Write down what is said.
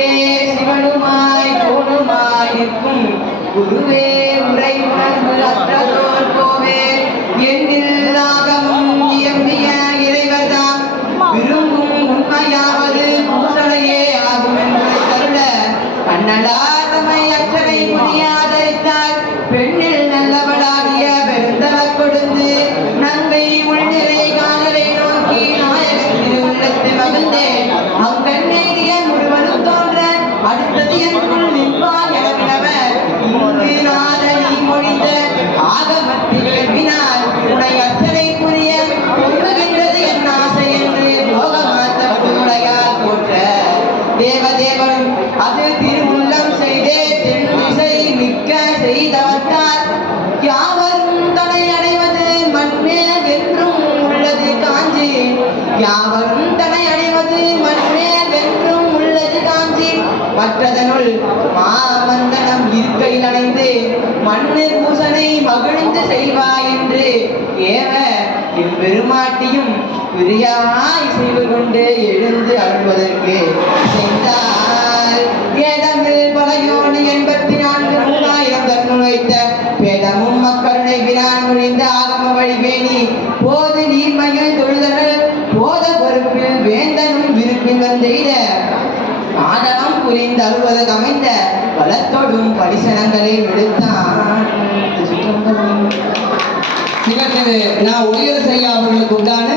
குருவே சிவனுமாய் கோணுமாய் குருவே உரை உணர்வு அற்றதோர் கோவே எண்ணில் இயம்பிய இறைவர்தான். விரும்பும் உண்மையாவது பூசலையே ஆகும் என்பதை தருள கண்ணலார் தம்மை அற்றனை புரியாதரித்தார் தேவதேவனும் அது திருவுள்ளம் செய்தே தென் திசை மிக்க செய்தவத்தார் யாவரும் தனை அடைவது மண்ணே என்றும் உள்ளது காஞ்சி. யாவரும் தனை அடைவது மண்ணே என்றும் உள்ளது காஞ்சி. மற்றதனுள் மாமந்தனம் இருக்கையில் அடைந்து மண்ணு பூசனை மகிழ்ந்து செய்வாய் என்று ஏவ இவ்வெருமாட்டியும் பிரியாய் செய்து கொண்டு எழுந்து அருள்வதற்கு. முடிந்த ஆகம வழிபேணி போது நீர்மையில் தொழுதல் போத பொறுப்பில் வேந்தனும் விருப்பில் செய்த. நாடகம் புரிந்து அழுவதற்கு அமைந்த வளத்தோடும் பரிசனங்களை விடுத்தான். நிகழ்ச்சிது நான் செய்ய அவர்களுக்கு உண்டான